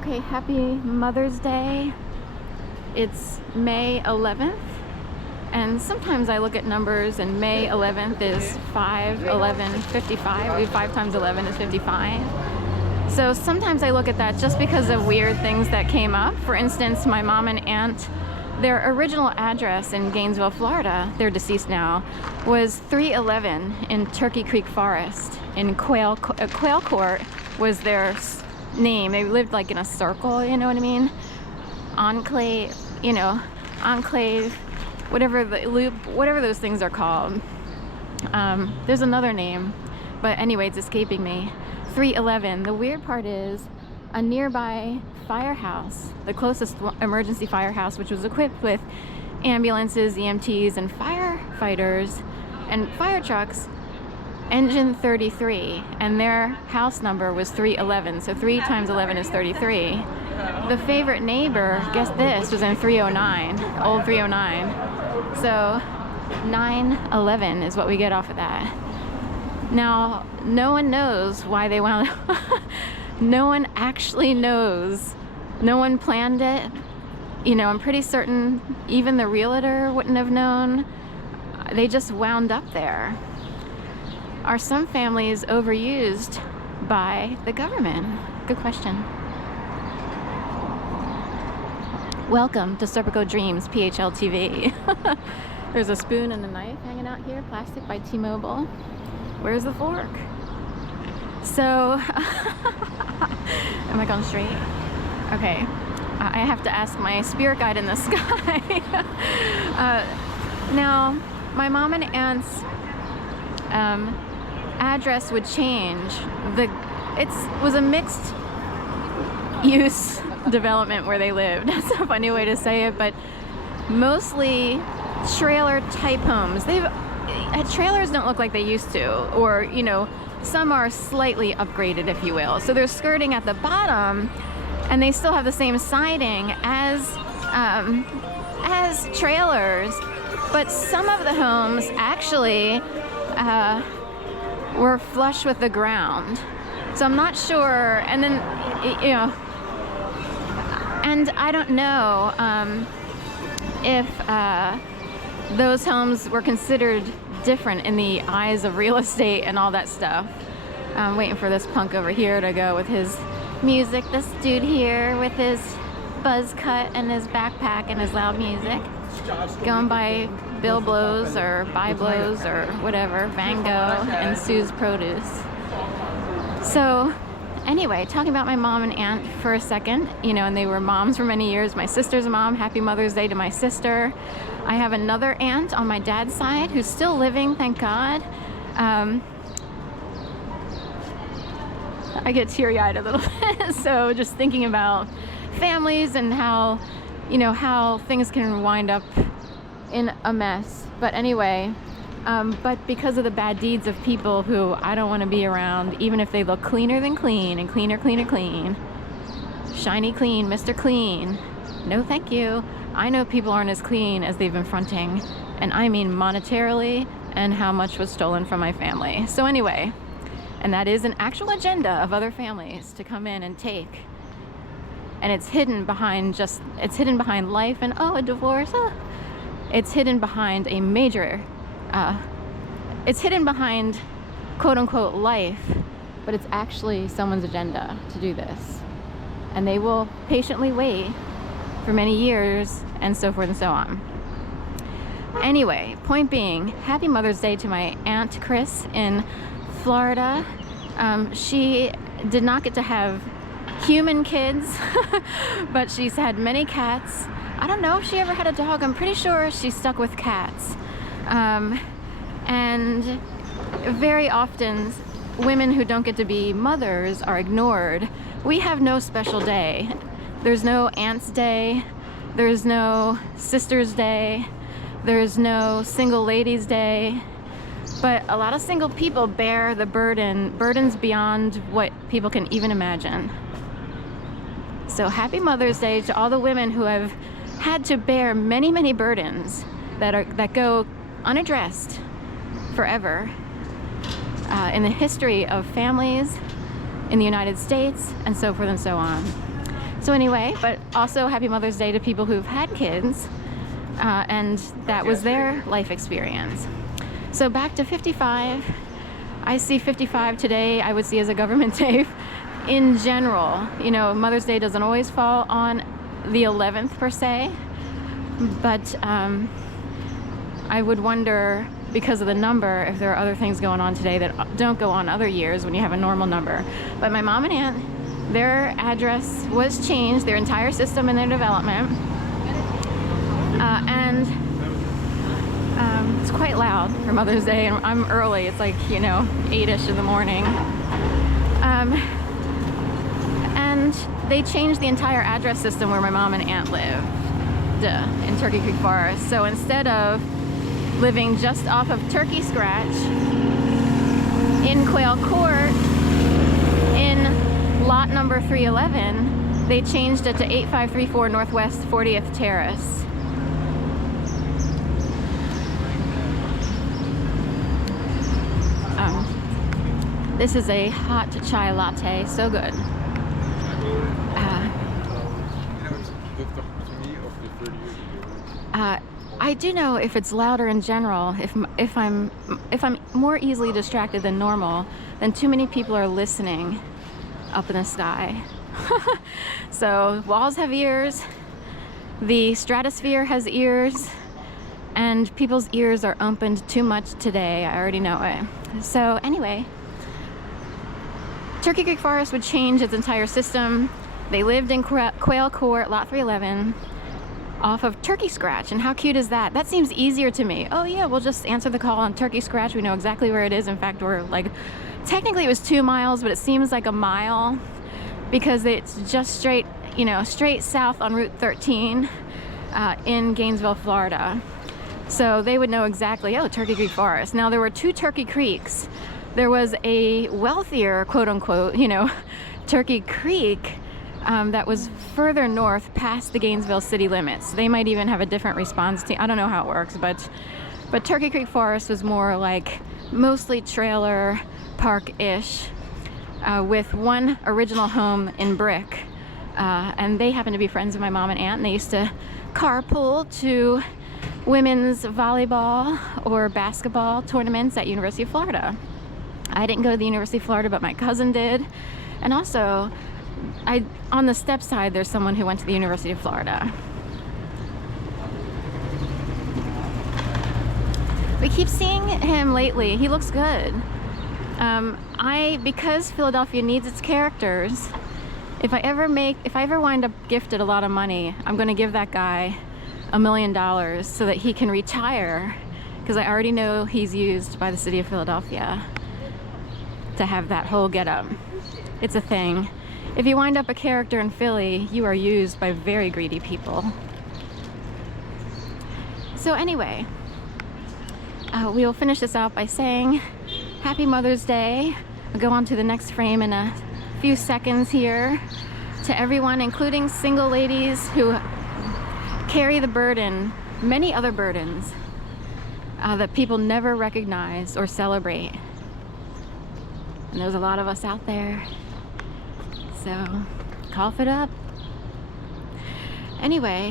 Okay, happy Mother's Day. It's May 11th, and sometimes I look at numbers and May 11th is 5/11/55. 5 times 11 is 55. So sometimes I look at that just because of weird things that came up. For instance, my mom and aunt, their original address in Gainesville, Florida, they're deceased now, was 311 in Turkey Creek Forest. In Quail Court was their name. They lived like in a circle, you know what I mean? Enclave, enclave, whatever the loop, whatever those things are called. There's another name, but anyway, it's escaping me. 311. The weird part is a nearby firehouse, the closest emergency firehouse, which was equipped with ambulances, EMTs, and firefighters and fire trucks, engine 33, and their house number was 311. So 3 times 11 is 33. The favorite neighbor, guess this, was in 309, old 309. So 911 is what we get off of that. Now, no one knows why they wound up. No one actually knows. No one planned it. I'm pretty certain even the realtor wouldn't have known. They just wound up there. Are some families overused by the government? Good question. Welcome to Serpico Dreams, PHLTV. There's a spoon and a knife hanging out here, plastic by T-Mobile. Where's the fork? So, am I going straight? Okay, I have to ask my spirit guide in the sky. Now, my mom and aunt's address would change. It was a mixed use development where they lived. That's a funny way to say it, but mostly trailer type homes. Trailers don't look like they used to, or some are slightly upgraded, if you will. So they're skirting at the bottom, and they still have the same siding as trailers. But some of the homes actually were flush with the ground. So I'm not sure. And then, and I don't know if those homes were considered different in the eyes of real estate and all that stuff. I'm waiting for this punk over here to go with his music. This dude here with his buzz cut and his backpack and his loud music. Going by Bill Blows or Buy Blows or whatever, Van Gogh and Sue's Produce. So anyway, talking about my mom and aunt for a second, and they were moms for many years. My sister's a mom. Happy Mother's Day to my sister. I have another aunt on my dad's side who's still living, thank God. I get teary-eyed a little bit. So just thinking about families and how things can wind up in a mess. But anyway, but because of the bad deeds of people who I don't want to be around, even if they look cleaner than clean and cleaner, clean. Shiny clean, Mr. Clean. No, thank you. I know people aren't as clean as they've been fronting, and I mean monetarily and how much was stolen from my family. So anyway, and that is an actual agenda of other families to come in and take. And it's hidden behind life and, a divorce. It's hidden behind a major, it's hidden behind quote unquote life, but it's actually someone's agenda to do this. And they will patiently wait for many years and so forth and so on. Anyway, point being, happy Mother's Day to my Aunt Chris in Florida. She did not get to have human kids, but she's had many cats. I don't know if she ever had a dog. I'm pretty sure she's stuck with cats. And very often, women who don't get to be mothers are ignored. We have no special day. There's no Aunt's Day. There's no Sister's Day. There's no Single Ladies Day. But a lot of single people bear the burdens beyond what people can even imagine. So happy Mother's Day to all the women who have had to bear many, many burdens that go unaddressed forever in the history of families in the United States and so forth and so on. So anyway, but also Happy Mother's Day to people who've had kids, and that was their life experience. So back to 55. I see 55 today, I would see as a government day in general. You know, Mother's Day doesn't always fall on the 11th per se, but I would wonder, because of the number, if there are other things going on today that don't go on other years when you have a normal number. But my mom and aunt, their address was changed, their entire system and their development, and it's quite loud for Mother's Day, and I'm early. It's like, you know, 8-ish in the morning. And they changed the entire address system where my mom and aunt lived in Turkey Creek Forest. So instead of living just off of Turkey Scratch in Quail Court in lot number 311, they changed it to 8534 Northwest 40th Terrace. This is a hot chai latte, so good. I do know if it's louder in general, if I'm more easily distracted than normal, then too many people are listening up in the sky. So walls have ears, the stratosphere has ears, and people's ears are opened too much today. I already know it. So anyway, Turkey Creek Forest would change its entire system. They lived in Quail Court, lot 311, off of Turkey Scratch. And how cute is that? That seems easier to me. Oh yeah, we'll just answer the call on Turkey Scratch. We know exactly where it is. In fact, we're like, technically it was 2 miles, but it seems like a mile because it's just straight, you know, straight south on Route 13 in Gainesville, Florida. So they would know exactly, oh, Turkey Creek Forest. Now there were 2 Turkey Creeks. There was a wealthier, quote unquote, you know, Turkey Creek that was further north past the Gainesville city limits. They might even have a different response team. I don't know how it works, but Turkey Creek Forest was more like mostly trailer park-ish, with one original home in brick. And they happened to be friends of my mom and aunt, and they used to carpool to women's volleyball or basketball tournaments at University of Florida. I didn't go to the University of Florida, but my cousin did. And also, on the step side, there's someone who went to the University of Florida. We keep seeing him lately. He looks good. Because Philadelphia needs its characters, if I ever wind up gifted a lot of money, I'm gonna give that guy $1 million so that he can retire, because I already know he's used by the city of Philadelphia to have that whole getup. It's a thing. If you wind up a character in Philly, you are used by very greedy people. So anyway, we will finish this out by saying Happy Mother's Day. We'll go on to the next frame in a few seconds here. To everyone, including single ladies who carry the burden, many other burdens that people never recognize or celebrate. And there's a lot of us out there. So, cough it up. Anyway,